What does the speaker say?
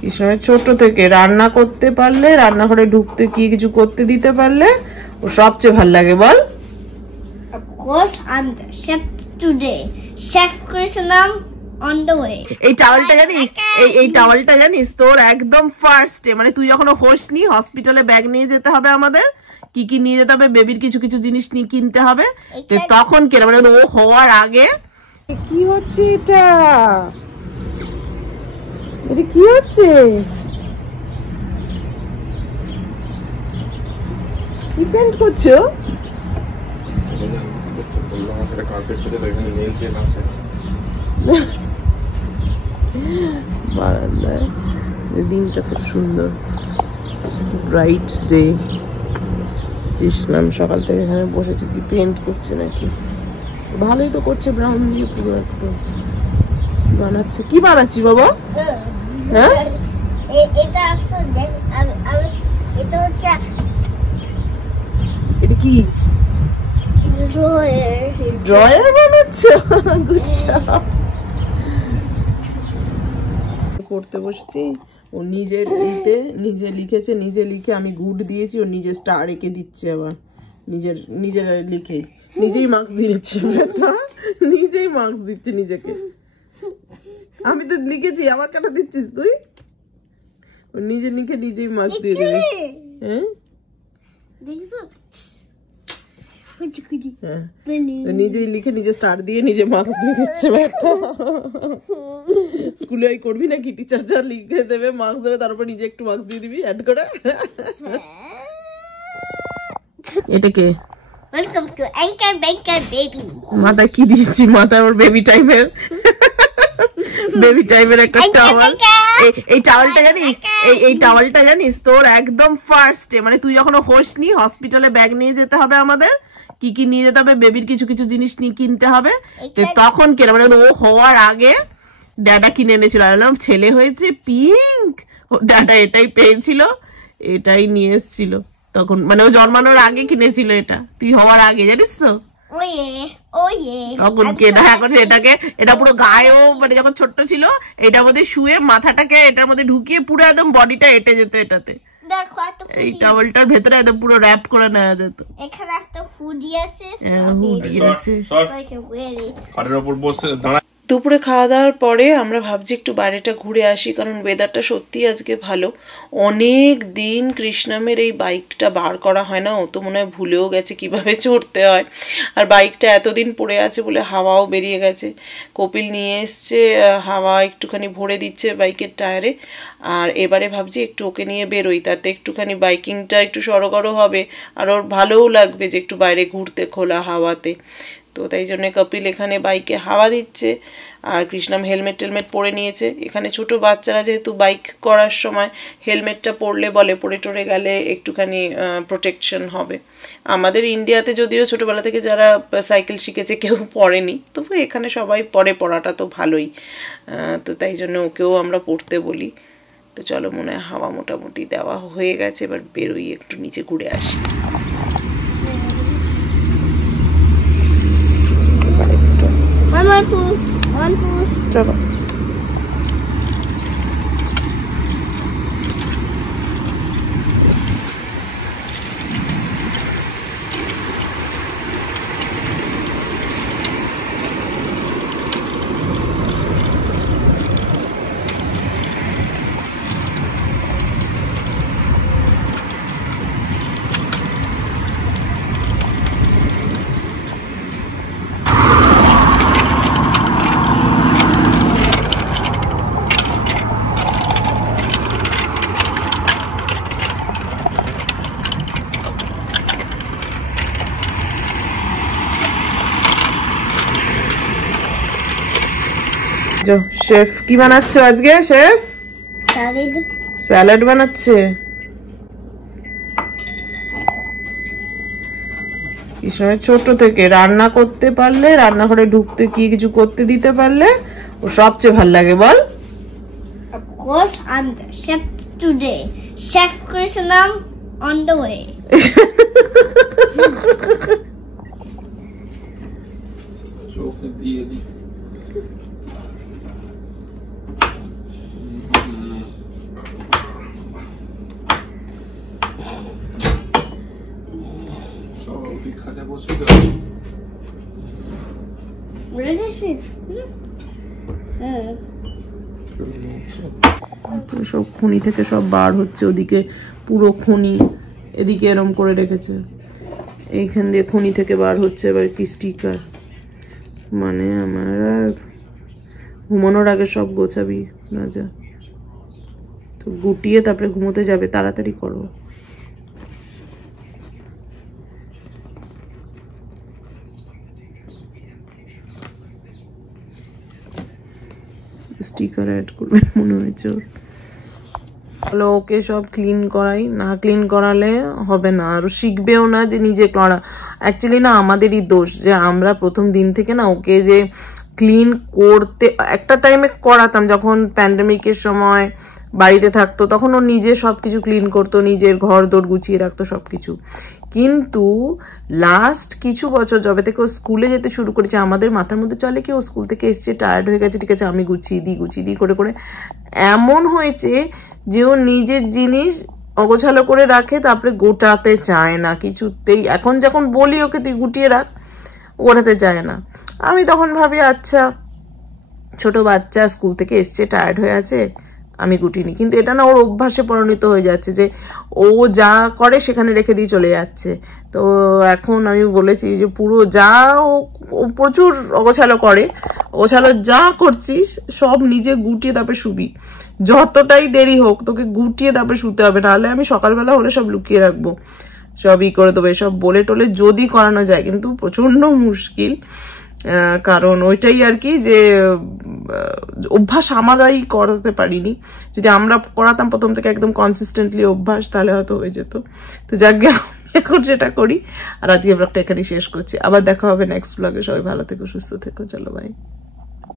কৃষ্ণের ছোট থেকে রান্না করতে পারলে, রান্নাঘরে ঢুকতে কি কিছু করতে দিতে পারলে ও সবচেয়ে ভালো লাগে বল? Of course, I'm the chef today. Chef Krishnam on the way. এই টাওয়ালটা জানিস, এই টাওয়ালটা জানিস তোর একদম ফার্স্টে, মানে তুই যখন হোসনি হসপিটালে ব্যাগ নিয়ে যেতে হবে আমাদের, কি কি নিয়ে যেতে হবে, বেবির কিছু কিছু জিনিস নিয়ে কিনতে হবে, তখন কেন মানে ও হওয়ার আগে। কি হচ্ছে এটা? এটা কি হচ্ছে? কি পেন্ট করছো? দিনটা খুব সুন্দর, ব্রাইট ডে। কৃষ্ণাম সকাল থেকে এখানে বসেছে, কি পেন্ট করছে নাকি? ভালোই তো করছে, ব্রাউন দিয়ে পুরো একটু বানাচ্ছে। কি বানাচ্ছি বাবা? হ্যাঁ এটা কি ড্রয়ার বানাচ্ছে? Good job. করতে বসেছি, ও নিজের নিজে লিখেছে, নিজে লিখে আমি গুড দিয়েছি, ও নিজে স্টার এঁকে দিচ্ছে, আবার নিজের লিখে নিজেই মার্কস দিচ্ছে। বেটা নিজেই মার্কস দিচ্ছে নিজেকে। আমি তো লিখেছি, আমার কেন দিচ্ছিস তুই? ও নিজে লিখে নিজেই মার্কস দিয়ে দেবে। হ্যাঁ নিজেই লিখে নিজে স্টার দিয়ে নিজে মার্কস দিয়ে দিচ্ছে। স্কুলে ওই করবি নাকি, টিচার যা লিখে দেবে মার্কস দেবে, তারপর নিজে একটু মার্কস দিয়ে দিবি অ্যাড করে। এটা কে? Welcome to Anchor Banker Baby. মাথায় কি দিয়েছি? মাথায় ওর বেবি টাইপের একটা টাওয়াল। এই টাওয়ালটা জানিস, এই টাওয়ালটা জানিস তোর একদম ফার্স্টে, মানে তুই যখন হোসনি হসপিটালে ব্যাগ নিয়ে যেতে হবে আমাদের, কি কি নিয়ে যেতে হবে, বেবির কিছু কিছু জিনিস নিয়ে কিনতে হবে, তখন কেন মানে ও হওয়ার আগে ড্যাডা কিনে এনেছিল। ছেলে হয়েছে পিঙ্ক, ও ড্যাডা এটাই পেয়েছিল, এটাই নিয়ে এসেছিল তখন, মানে ও জন্মানোর আগে কিনেছিল এটা, তুই হওয়ার আগে, জানিস তো? তখন কেনা। এখন এটাকে, এটা পুরো গায়েও, মানে যখন ছোট্ট ছিল এটার মধ্যে শুয়ে মাথাটাকে এটার মধ্যে ঢুকিয়ে পুরো একদম বডিটা এঁটে যেত এটাতে। এই টাওয়েলটার ভেতরে একদম পুরো র‍্যাপ করে নেওয়া যেত। এখানে একটা হুডি আছে, হুডি আছে। খাটের উপর বসে দাঁড়া। দুপুরে খাওয়া দাওয়ার পরে আমরা ভাবছি একটু বাইরেটা ঘুরে আসি, কারণ ওয়েদারটা সত্যি আজকে ভালো। অনেক দিন কৃষ্ণামের এই বাইকটা বার করা হয় না, ও তো মনে হয় ভুলেও গেছে কিভাবে চড়তে হয়। আর বাইকটা এতদিন পড়ে আছে বলে হাওয়াও বেরিয়ে গেছে। কপিল নিয়ে এসছে, হাওয়া একটুখানি ভরে দিচ্ছে বাইকের টায়ারে। আর এবারে ভাবছি একটু ওকে নিয়ে বেরোই, তাতে একটুখানি বাইকিংটা একটু সড়গড় হবে, আর ওর ভালোও লাগবে যে একটু বাইরে ঘুরতে খোলা হাওয়াতে। তো তাই জন্য কপিল এখানে বাইকে হাওয়া দিচ্ছে, আর কৃষ্ণাম হেলমেট টেলমেট পরে নিয়েছে। এখানে ছোট বাচ্চারা যেহেতু বাইক করার সময় হেলমেটটা পরলে বলে পরে টরে গেলে একটুখানি প্রোটেকশন হবে। আমাদের ইন্ডিয়াতে যদিও ছোটোবেলা থেকে যারা সাইকেল শিখেছে কেউ পড়েনি, তবু এখানে সবাই পরে, পড়াটা তো ভালোই। তো তাই জন্য ওকেও আমরা পড়তে বলি। তো চলো, মনে হয় হাওয়া মোটামুটি দেওয়া হয়ে গেছে, এবার বেরোই, একটু নিচে ঘুরে আসি। One push. চলো। শেফ কি বানাচ্ছে আজকে? শেফ স্যালাড বানাচ্ছে। কৃষ্ণের ছোট থেকে রান্না করতে পারলে, রান্নাঘরে ঢুকতে কি কিছু করতে দিতে পারলে ও সবচেয়ে ভালো লাগে বল? Of course, I'm the chef today. Chef Krishnam on the way. সব খনি থেকে সব বার হচ্ছে, ওদিকে পুরো খনি, এদিকে এরম করে রেখেছে, এইখান দিয়ে খনি থেকে বার হচ্ছে। এবার কি স্টিকার, মানে আমার ঘুমানোর আগে সব গোছাবি না, যা তো গুটিয়ে তারপরে ঘুমোতে যাবে, তাড়াতাড়ি করো। স্টিকার অ্যাড করবে মনে হয়েছে। চলো ওকে সব ক্লিন করাই, না ক্লিন করালে হবে না, আর শিখবেও না যে নিজে করা। অ্যাকচুয়ালি না আমাদেরই দোষ যে আমরা প্রথম দিন থেকে না ওকে যে ক্লিন করতে, একটা টাইমে করাতাম যখন প্যান্ডেমিকের সময় বাড়িতে থাকতো, তখন ও নিজে সবকিছু ক্লিন করতো, নিজের ঘর দৌড় গুছিয়ে রাখতো সবকিছু। কিন্তু লাস্ট কিছু বছর যবে থেকে ও স্কুলে যেতে শুরু করেছে, আমাদের মাথার মধ্যে চলে কি ও স্কুল থেকে এসছে, টায়ার্ড হয়ে গেছে, ঠিক আছে আমি গুছিয়ে দিই করে করে এমন হয়েছে যে ও নিজের জিনিস অগোছালো করে রাখে, তারপরে গোটাতে চায় না কিছুতেই। এখন যখন বলি ওকে তুই গুটিয়ে রাখ, গোটাতে চায় না। আমি তখন ভাবি আচ্ছা ছোট বাচ্চা স্কুল থেকে এসছে, টায়ার্ড হয়ে আছে, আমি গুটিনি। কিন্তু এটা না ওর অভ্যাসে পরিণত হয়ে যাচ্ছে যে ও যা করে সেখানে রেখে দিয়ে চলে যাচ্ছে। তো এখন আমি বলেছি যে পুরো যা ও প্রচুর অগোছালো করে, অগোছালো যা করছিস সব নিজে গুটিয়ে তারপরে শুবি, যতটাই দেরি হোক তোকে গুটিয়ে তারপরে শুতে হবে, নাহলে আমি সকালবেলা হলে সব লুকিয়ে রাখবো, সব ই করে দেবো। এসব বলে টোলে যদি করানো যায়, কিন্তু প্রচন্ড মুশকিল, কারণ ওইটাই আর কি যে অভ্যাস আমারাই করাতে পারিনি। যদি আমরা করাতাম প্রথম থেকে একদম কনসিস্টেন্টলি অভ্যাস, তাহলে হয়তো হয়ে যেত। তো যাকে এখন যেটা করি। আর আজকে ব্লগটা এখানেই শেষ করছি, আবার দেখা হবে নেক্সট ব্লগে। সবাই ভালো থেকো, সুস্থ থেকো, চলো বাই।